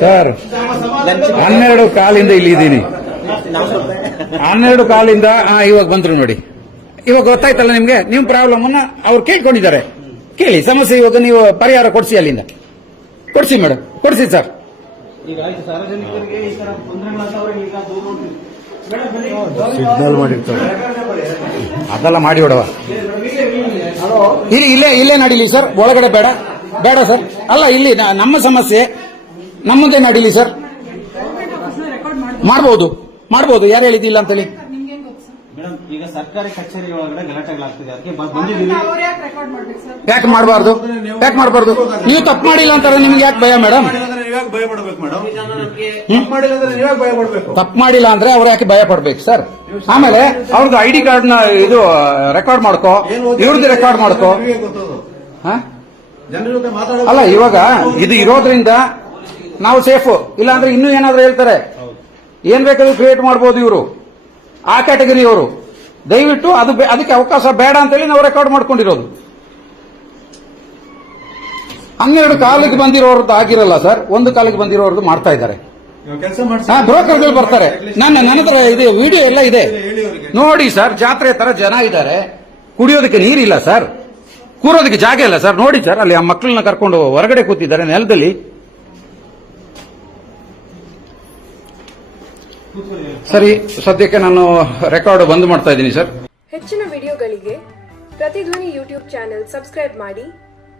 ಸರ್ 12 ಕಾಲಿಂದ ಇಲ್ಲಿದ್ದೀನಿ, 12 ಕಾಲಿಂದ ಇವಾಗ ಬಂದ್ರು ನೋಡಿ. ಇವಾಗ ಗೊತ್ತಾಯ್ತಲ್ಲ ನಿಮ್ಗೆ? ನಿಮ್ ಪ್ರಾಬ್ಲಮ್ ಅನ್ನ ಅವ್ರು ಕೇಳ್ಕೊಂಡಿದ್ದಾರೆ. ಕೇಳಿ ಸಮಸ್ಯೆ. ಇವಾಗ ನೀವು ಪರಿಹಾರ ಕೊಡ್ಸಿ, ಅಲ್ಲಿಂದ ಕೊಡ್ಸಿ ಮೇಡಮ್, ಕೊಡ್ಸಿ ಸರ್. ಈಗ ಆಯ್ತು, ಸಾರ್ವಜನಿಕರಿಗೆ ಈ ತರ ತೊಂದರೆಗಳಾದವ್ರೆ ಈಗ ದೂರು ಸಿಗ್ನಲ್ ಮಾಡಿರ್ತಾರೆ, ಅದೆಲ್ಲ ಮಾಡಿ ಬಿಡವ. ಇಲ್ಲೇ ನಡೀಲಿ ಸರ್, ಒಳಗಡೆ ಬೇಡ ಸರ್. ಅಲ್ಲ, ಇಲ್ಲಿ ನಮ್ಮ ಸಮಸ್ಯೆ ನಮ್ಮದೇ ನಡೀಲಿ ಸರ್. ಮಾಡ್ಬೋದು, ಯಾರು ಹೇಳಿದ್ದಿಲ್ಲ ಅಂತೇಳಿ. ಮೇಡಮ್, ಈಗ ಸರ್ಕಾರಿ ಕಚೇರಿ ಒಳಗಡೆ ಗಲಾಟೆಗಳಾಗ್ತಿದೆ, ಅದಕ್ಕೆ ಬಂದಿದ್ದೀವಿ. ಯಾಕೆ ಮಾಡಬಾರ್ದು? ನೀವು ತಪ್ಪು ಮಾಡಿಲ್ಲ ಅಂತಾರೆ, ನಿಮ್ಗೆ ಯಾಕೆ ಭಯ ಮೇಡಮ್? ನೀವ್ಯಾಕೆ ಭಯ ಪಡ್ಬೇಕು ಮೇಡಮ್? ಮಾಡಿಲ್ಲ ಅಂದ್ರೆ ನೀವೇ ಭಯ ಪಡ್ಬೇಕು. ತಪ್ಪು ಮಾಡಿಲ್ಲ ಅಂದ್ರೆ ಅವ್ರು ಯಾಕೆ ಭಯ ಪಡ್ಬೇಕು ಸರ್? ಆಮೇಲೆ ಅವ್ರದ್ದು ID ಕಾರ್ಡ್ ನ ಇದು ರೆಕಾರ್ಡ್ ಮಾಡ್ಕೋ, ಇವ್ರದ್ದು ರೆಕಾರ್ಡ್ ಮಾಡ್ಕೋ. ಜನರ ಜೊತೆ ಮಾತಾಡೋದು ಅಲ್ಲ, ಇವಾಗ ಇದು ಇರೋದ್ರಿಂದ ನಾವು ಸೇಫು. ಇಲ್ಲ ಅಂದ್ರೆ ಇನ್ನೂ ಏನಾದ್ರೂ ಹೇಳ್ತಾರೆ, ಏನ್ ಬೇಕಾದ್ರೂ ಕ್ರಿಯೇಟ್ ಮಾಡ್ಬೋದು ಇವರು, ಆ ಕ್ಯಾಟಗರಿ ಅವರು. ದಯವಿಟ್ಟು ಅದಕ್ಕೆ ಅವಕಾಶ ಬೇಡ ಅಂತೇಳಿ ನಾವು ರೆಕಾರ್ಡ್ ಮಾಡ್ಕೊಂಡಿರೋದು. 12 ಕಾಲಿಗೆ ಬಂದಿರೋರ್ದು ಆಗಿರಲ್ಲ ಸರ್, 1 ಕಾಲಿಗೆ ಬಂದಿರೋರ್ದು ಮಾಡ್ತಾ ಇದ್ದಾರೆ. ಕೆಲಸ ಮಾಡಿ ಬ್ರೋಕರ್ಗಳು ಬರ್ತಾರೆ. ನನ್ನ ಹತ್ರ ಇದೆ, ವಿಡಿಯೋ ಎಲ್ಲ ಇದೆ ನೋಡಿ ಸರ್. ಜಾತ್ರೆ ತರ ಜನ ಇದ್ದಾರೆ, ಕುಡಿಯೋದಕ್ಕೆ ನೀರಿಲ್ಲ ಸರ್, ಕೂರೋದಕ್ಕೆ ಜಾಗ ಇಲ್ಲ ಸರ್. ನೋಡಿ ಸರ್, ಅಲ್ಲಿ ಆ ಮಕ್ಕಳನ್ನ ಕರ್ಕೊಂಡು ಹೊರಗಡೆ ಕೂತಿದ್ದಾರೆ ನೆಲದಲ್ಲಿ. ಸರಿ, ಸದ್ಯಕ್ಕೆ ನಾನು ರೆಕಾರ್ಡ್ ಬಂದ್ ಮಾಡ್ತಾ ಇದ್ದೀನಿ ಸರ್. ಹೆಚ್ಚಿನ ವಿಡಿಯೋಗಳಿಗೆ ಪ್ರತಿಧ್ವನಿ ಯೂಟ್ಯೂಬ್ ಚಾನೆಲ್ ಸಬ್ಸ್ಕ್ರೈಬ್ ಮಾಡಿ,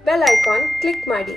ಬೆಲ್ ಐಕಾನ್ ಕ್ಲಿಕ್ ಮಾಡಿ.